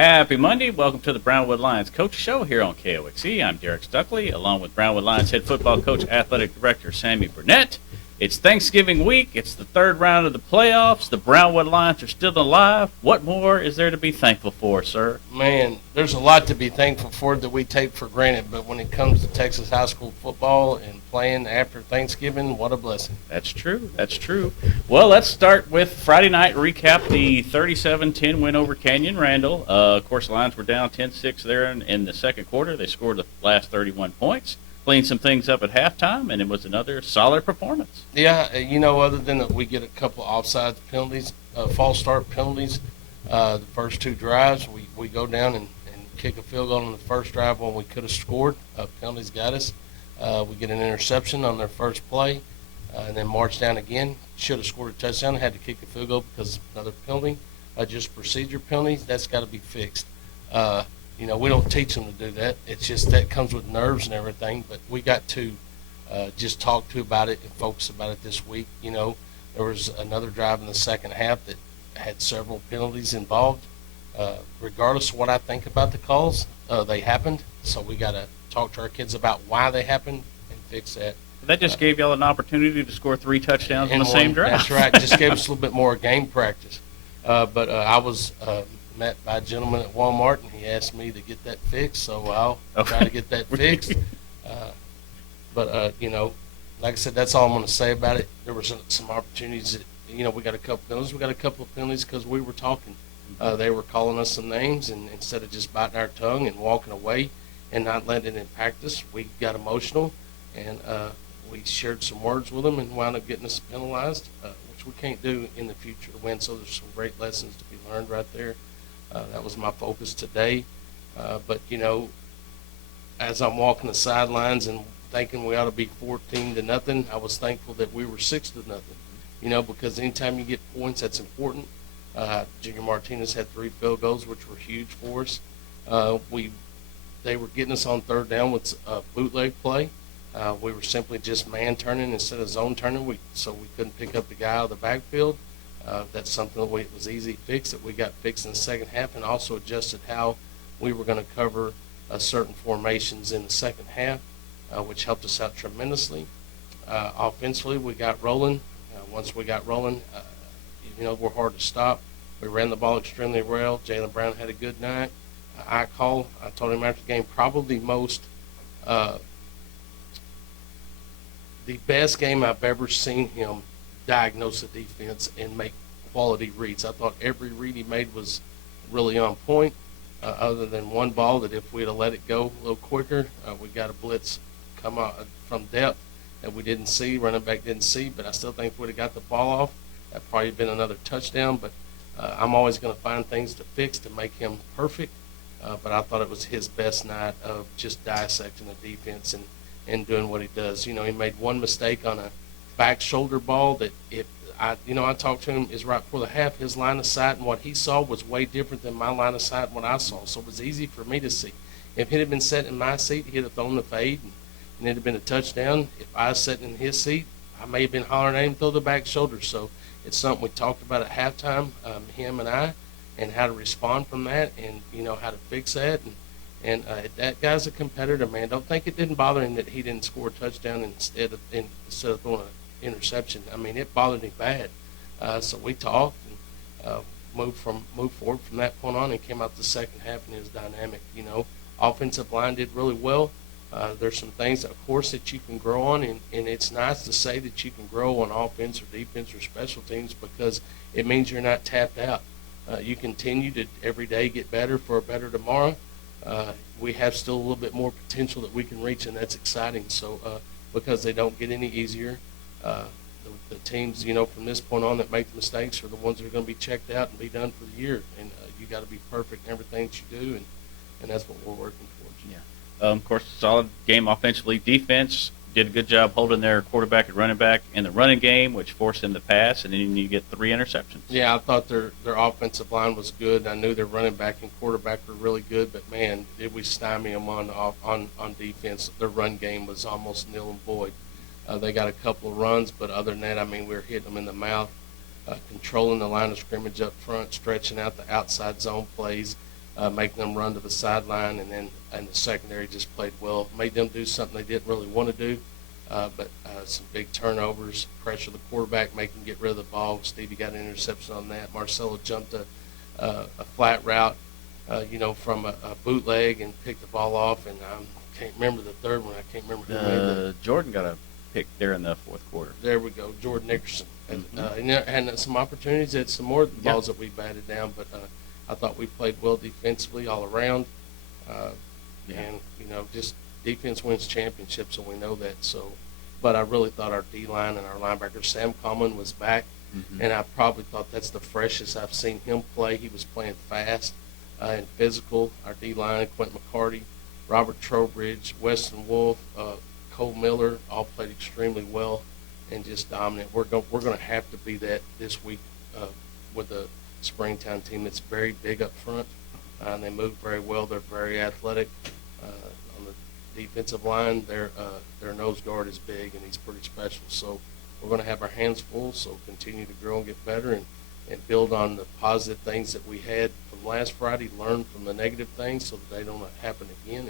Happy Monday. Welcome to the Brownwood Lions Coach Show here on KOXE. I'm Derek Stuckley, along with Brownwood Lions head football coach, athletic director Sammy Burnett. It's Thanksgiving week. It's the third round of the playoffs. The Brownwood Lions are still alive. What more is there to be thankful for, sir? Man, there's a lot to be thankful for that we take for granted, but when it comes to Texas high school football and playing after Thanksgiving, what a blessing. That's true. That's true. Well, let's start with Friday night. Recap the 37-10 win over Canyon Randall. Of course, the Lions were down 10-6 there in the second quarter. They scored the last 31 points. Cleaned some things up at halftime, and it was another solid performance. Yeah, other than that we get a couple of offside penalties, false start penalties, the first two drives, we go down and kick a field goal on the first drive when we could have scored. Penalties got us. We get an interception on their first play, and then march down again. Should have scored a touchdown. Had to kick a field goal because of another penalty. Just procedure penalties, that's got to be fixed. We don't teach them to do that. It's just that comes with nerves and everything. But we got to just talk to about it and focus about it this week. There was another drive in the second half that had several penalties involved. Regardless of what I think about the calls, they happened. So we got to talk to our kids about why they happened and fix that. That just gave y'all an opportunity to score 3 touchdowns in the same drive. That's right. Just gave us a little bit more game practice. But I was met by a gentleman at Walmart, and he asked me to get that fixed, so I'll try to get that fixed. But like I said, that's all I'm going to say about it. There were some opportunities that, we got a couple penalties. We got a couple of penalties because we were talking. They were calling us some names, and instead of just biting our tongue and walking away and not letting it impact us, we got emotional, and we shared some words with them and wound up getting us penalized, which we can't do in the future to win. So there's some great lessons to be learned right there. That was my focus today. But, as I'm walking the sidelines and thinking we ought to be 14-0, I was thankful that we were 6-0, because anytime you get points, that's important. Junior Martinez had 3 field goals, which were huge for us. They were getting us on third down with bootleg play. We were simply just man turning instead of zone turning, so we couldn't pick up the guy out of the backfield. That's something that was easy to fix, that we got fixed in the second half, and also adjusted how we were going to cover certain formations in the second half, which helped us out tremendously. Offensively, we got rolling. Once we got rolling, we're hard to stop. We ran the ball extremely well. Jalen Brown had a good night. I told him after the game, probably the best game I've ever seen him diagnose the defense and make quality reads. I thought every read he made was really on point, other than one ball that if we'd have let it go a little quicker, we got a blitz come out from depth that we didn't see, running back didn't see, but I still think if we'd have got the ball off, that probably been another touchdown. But I'm always going to find things to fix to make him perfect, but I thought it was his best night of just dissecting the defense and doing what he does. He made one mistake on a back shoulder ball that I talked to him is right before the half. His line of sight and what he saw was way different than my line of sight and what I saw. So it was easy for me to see. If it had been set in my seat, he'd have thrown the fade and it'd have been a touchdown. If I was sitting in his seat, I may have been hollering at him, throw the back shoulder. So it's something we talked about at halftime, him and I, and how to respond from that, and how to fix that. And that guy's a competitor, man. Don't think it didn't bother him that he didn't score a touchdown instead of throwing an interception. I mean, it bothered me bad. So we talked and moved forward from that point on, and came out the second half, and it was dynamic. Offensive line did really well. There's some things, of course, that you can grow on, and it's nice to say that you can grow on offense or defense or special teams, because it means you're not tapped out. You continue to every day get better for a better tomorrow. We have still a little bit more potential that we can reach, and that's exciting. So because they don't get any easier, the teams, from this point on that make the mistakes are the ones that are going to be checked out and be done for the year. And you got to be perfect in everything that you do, and that's what we're working towards. Yeah. Of course, solid game offensively. Defense did a good job holding their quarterback and running back in the running game, which forced them to pass, and then you get 3 interceptions. Yeah, I thought their offensive line was good. I knew their running back and quarterback were really good, but, man, did we stymie them on defense. Their run game was almost nil and void. They got a couple of runs, but other than that, I mean, we were hitting them in the mouth, controlling the line of scrimmage up front, stretching out the outside zone plays, making them run to the sideline, and the secondary just played well. Made them do something they didn't really want to do, but some big turnovers, pressure the quarterback, make him get rid of the ball. Stevie got an interception on that. Marcelo jumped a flat route, from a bootleg and picked the ball off, and I can't remember the third one. I can't remember who made that. Jordan got a pick there in the fourth quarter. There we go, Jordan Nickerson. Mm-hmm. And some opportunities at some more balls that we batted down, but I thought we played well defensively all around. And, just defense wins championships, and we know that. So, but I really thought our D-line and our linebacker, Sam Coleman, was back, and I probably thought that's the freshest I've seen him play. He was playing fast and physical. Our D-line, Quentin McCarty, Robert Trowbridge, Weston Wolf, Cole Miller, all played extremely well and just dominant. We're going to have to be that this week with the Springtown team that's very big up front, and they move very well. They're very athletic. On the defensive line, their nose guard is big, and he's pretty special. So we're going to have our hands full, so continue to grow and get better and build on the positive things that we had from last Friday, learn from the negative things so that they don't happen again,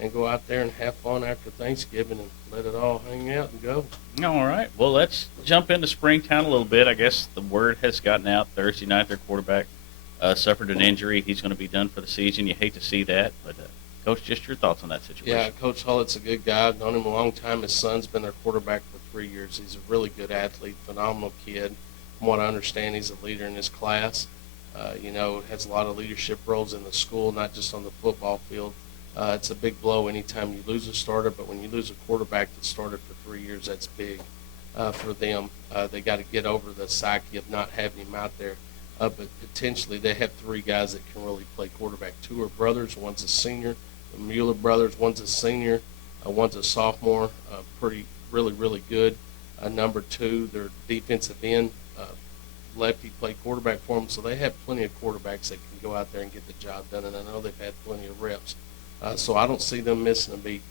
and go out there and have fun after Thanksgiving and let it all hang out and go. All right. Well, let's jump into Springtown a little bit. I guess the word has gotten out Thursday night their quarterback suffered an injury. He's going to be done for the season. You hate to see that, but Coach, just your thoughts on that situation. Yeah, Coach Hullett's a good guy. I've known him a long time. His son's been their quarterback for 3 years. He's a really good athlete, phenomenal kid. From what I understand, he's a leader in his class. Has a lot of leadership roles in the school, not just on the football field. It's a big blow anytime you lose a starter, but when you lose a quarterback that started for 3 years, that's big for them. They got to get over the psyche of not having him out there. But potentially they have 3 guys that can really play quarterback. 2 are brothers. One's a senior. The Mueller brothers, one's a senior. One's a sophomore. Really, really good. Number 2, their defensive end. Lefty played quarterback for them, so they have plenty of quarterbacks that can go out there and get the job done, and I know they've had plenty of reps. So I don't see them missing a beat.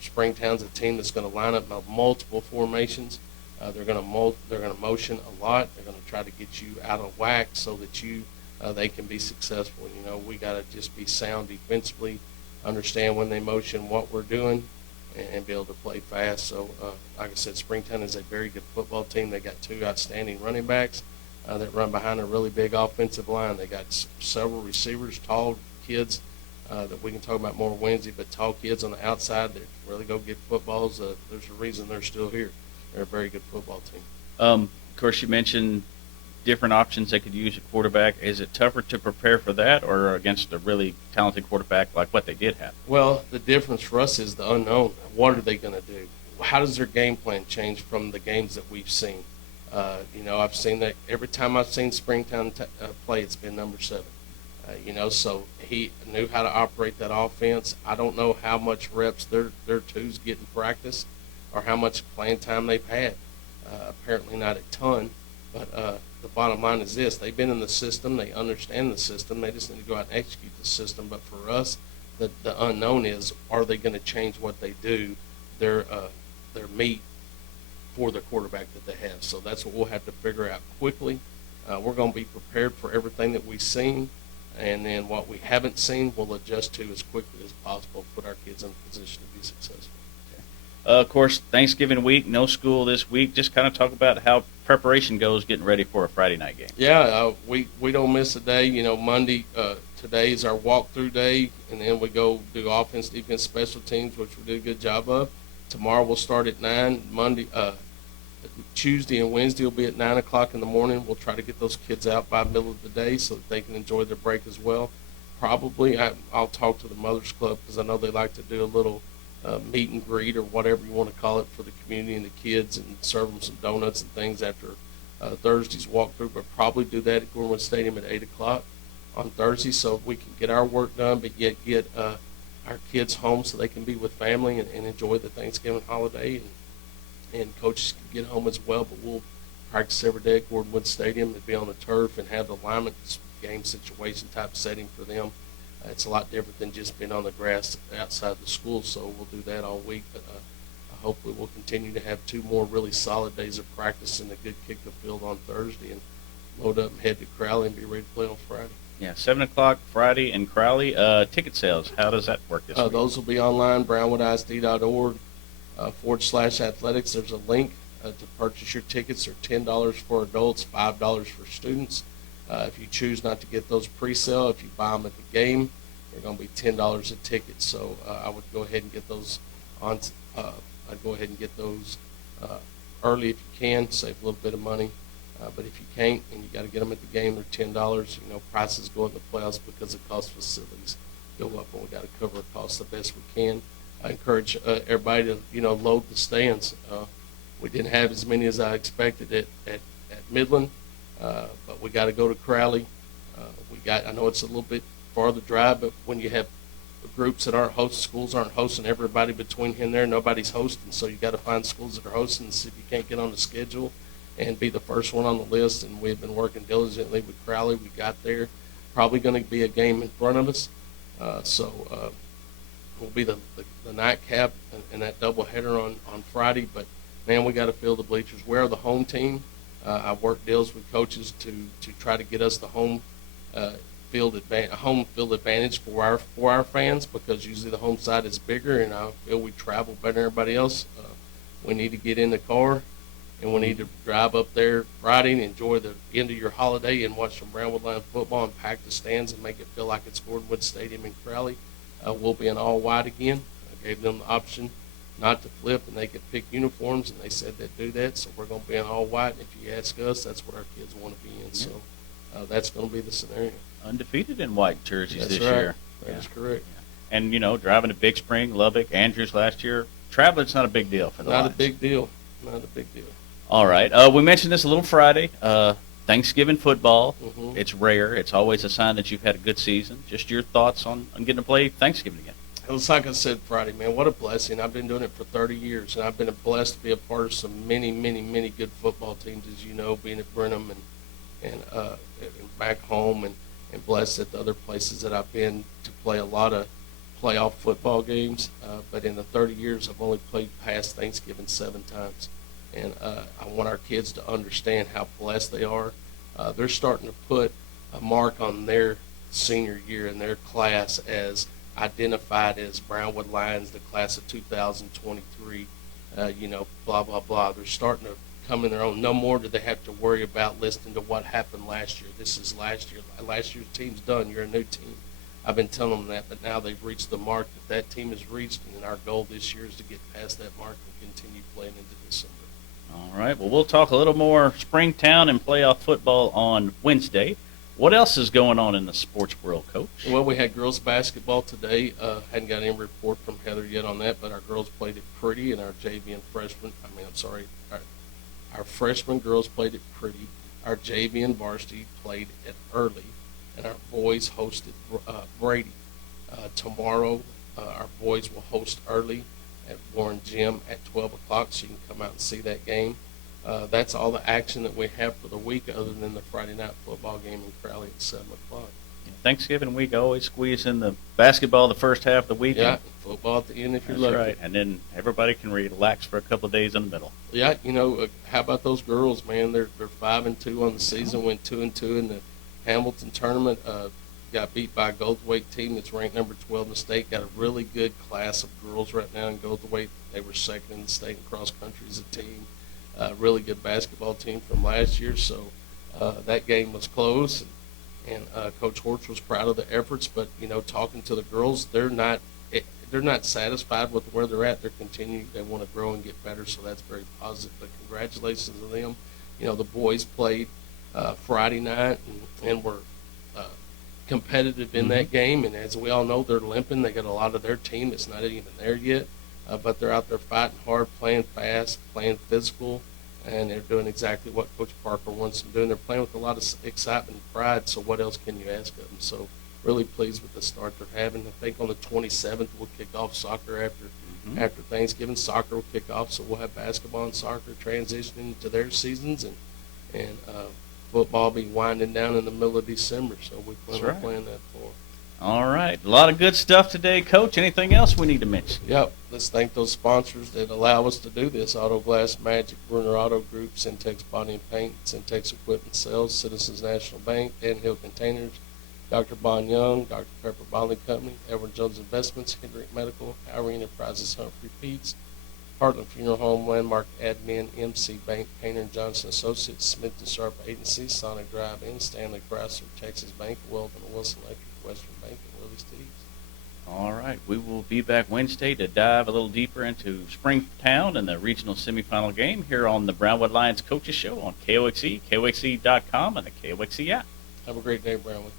Springtown's a team that's going to line up multiple formations. They're going to motion a lot. They're going to try to get you out of whack so that they can be successful. We got to just be sound defensively, understand when they motion what we're doing, and be able to play fast. So, like I said, Springtown is a very good football team. They got 2 outstanding running backs that run behind a really big offensive line. They got several receivers, tall kids that we can talk about more Wednesday, but tall kids on the outside that really go get footballs. There's a reason they're still here. They're a very good football team. Of course, you mentioned different options they could use at quarterback. Is it tougher to prepare for that or against a really talented quarterback like what they did have? Well, the difference for us is the unknown. What are they going to do? How does their game plan change from the games that we've seen? I've seen that every time I've seen Springtown play, it's been number 7. So he knew how to operate that offense. I don't know how much reps their 2s get in practice or how much playing time they've had. Apparently not a ton, but the bottom line is this. They've been in the system. They understand the system. They just need to go out and execute the system. But for us, the unknown is, are they going to change what they do, their meat, for the quarterback that they have? So that's what we'll have to figure out quickly. We're going to be prepared for everything that we've seen. And then what we haven't seen, we'll adjust to as quickly as possible, put our kids in a position to be successful. Of course, Thanksgiving week, no school this week. Just kind of talk about how preparation goes getting ready for a Friday night game. Yeah, we don't miss a day. Monday, today is our walkthrough day, and then we go do offense, defense, special teams, which we did a good job of. Tomorrow we'll start at 9. Tuesday and Wednesday will be at 9 o'clock in the morning. We'll try to get those kids out by the middle of the day so that they can enjoy their break as well. Probably I'll talk to the Mothers Club because I know they like to do a little meet and greet or whatever you want to call it for the community and the kids, and serve them some donuts and things after Thursday's walkthrough. But probably do that at Brownwood Stadium at 8 o'clock on Thursday so we can get our work done, but yet get our kids home so they can be with family and enjoy the Thanksgiving holiday. And coaches can get home as well, but we'll practice every day at Brownwood Stadium and be on the turf and have the alignment game situation type setting for them. It's a lot different than just being on the grass outside the school, so we'll do that all week. But hopefully we'll continue to have 2 more really solid days of practice and a good kick the field on Thursday, and load up and head to Crowley and be ready to play on Friday. Yeah, 7 o'clock Friday in Crowley. Ticket sales, how does that work this week? Those will be online, brownwoodisd.org /athletics. There's a link to purchase your tickets. They're $10 for adults, $5 for students. If you choose not to get those pre-sale, if you buy them at the game, they're going to be $10 a ticket. So I would go ahead and get those on. I'd go ahead and get those early if you can, save a little bit of money. But if you can't and you got to get them at the game, they're $10. You know, prices go up in the playoffs because the cost of facilities go up, and we got to cover our costs the best we can. I encourage everybody to load the stands. We didn't have as many as I expected at Midland, but we got to go to Crowley. I know it's a little bit farther drive, but when you have groups that aren't hosting, schools aren't hosting everybody between here and there, nobody's hosting, so you got to find schools that are hosting and see if you can't get on the schedule and be the first one on the list. And we've been working diligently with Crowley. We got there. Probably going to be a game in front of us, so we'll be the nightcap and that doubleheader on Friday. But man, we got to fill the bleachers. We're the home team. I work deals with coaches to try to get us the home field advantage for our fans, because usually the home side is bigger, and I feel we travel better than everybody else. We need to get in the car, and we need to drive up there Friday and enjoy the end of your holiday and watch some Brownwood Lions football and pack the stands and make it feel like it's Gordonwood Stadium in Crowley. We'll be in all white again. I gave them the option not to flip, and they could pick uniforms, and they said they'd do that. So we're going to be in all white, and if you ask us, that's what our kids want to be in. So that's going to be the scenario. Undefeated in white jerseys That's this right. year. That is correct. Yeah. And, driving to Big Spring, Lubbock, Andrews last year, traveling's not a big deal for the Lions. Not a big deal. Not a big deal. All right. We mentioned this a little Friday. Thanksgiving football. Mm-hmm. It's rare. It's always a sign that you've had a good season. Just your thoughts on getting to play Thanksgiving again. It was like I said Friday, man, what a blessing. I've been doing it for 30 years, and I've been blessed to be a part of some many, many, many good football teams, as you know, being at Brenham and back home, and blessed at the other places that I've been to play a lot of playoff football games. But in the 30 years, I've only played past Thanksgiving 7 times. And I want our kids to understand how blessed they are. They're starting to put a mark on their senior year in their class as identified as Brownwood Lions, the class of 2023, blah, blah, blah. They're starting to come in their own. No more do they have to worry about listening to what happened last year. This is last year. Last year's team's done. You're a new team. I've been telling them that, but now they've reached the mark that team has reached, and our goal this year is to get past that mark and continue playing into December. All right. Well, we'll talk a little more Springtown and playoff football on Wednesday. What else is going on in the sports world, Coach? Well, we had girls basketball today. Hadn't got any report from Heather yet on that, but our girls played it pretty, and our our freshman girls played it pretty. Our JV and varsity played it early, and our boys hosted Brady. Tomorrow, our boys will host early at Warren Gym at 12 o'clock, so you can come out and see that game. That's all the action that we have for the week, other than the Friday night football game in Crowley at 7 o'clock. Thanksgiving week, I always squeeze in the basketball the first half of the week. Yeah, football at the end if you're lucky. That's right, and then everybody can relax for a couple of days in the middle. Yeah, how about those girls, man? They're 5-2 on the season, went 2-2 in the Hamilton tournament. Got beat by a Goldthwaite team that's ranked number 12 in the state. Got a really good class of girls right now in Goldthwaite. They were second in the state in cross country as a team. Really good basketball team from last year. So that game was close, and Coach Horch was proud of the efforts. But talking to the girls, they're not satisfied with where they're at. They're continuing. They want to grow and get better. So that's very positive. But congratulations to them. The boys played Friday night and were competitive in that game, and as we all know, they're limping. They got a lot of their team that's not even there yet, but they're out there fighting hard, playing fast, playing physical, and they're doing exactly what Coach Parker wants them doing. They're playing with a lot of excitement and pride, so what else can you ask of them? So really pleased with the start they're having. I think on the 27th we'll kick off soccer after Thanksgiving. Soccer will kick off, so we'll have basketball and soccer transitioning to their seasons, and football be winding down in the middle of December, so we plan on playing that for. All right. A lot of good stuff today, Coach. Anything else we need to mention? Yep. Let's thank those sponsors that allow us to do this. Auto Glass Magic, Bruner Auto Group, Syntex Body and Paint, Syntex Equipment Sales, Citizens National Bank, Dan Hill Containers, Dr. Bon Young, Dr. Pepper Bottling Company, Edward Jones Investments, Hendrick Medical, Howry Enterprises, Humphrey Peets, Heartland Funeral Home, Landmark Admin, MC Bank, Painter & Johnson Associates, Smith & Sharp Agency, Sonic Drive-In, Stanley Chrysler, Texas Bank, Weldon Wilson Electric, Western Bank, and Willie's Tees. All right, we will be back Wednesday to dive a little deeper into Springtown and the regional semifinal game here on the Brownwood Lions Coaches Show on KOXE, KOXE.com, and the KOXE app. Have a great day, Brownwood.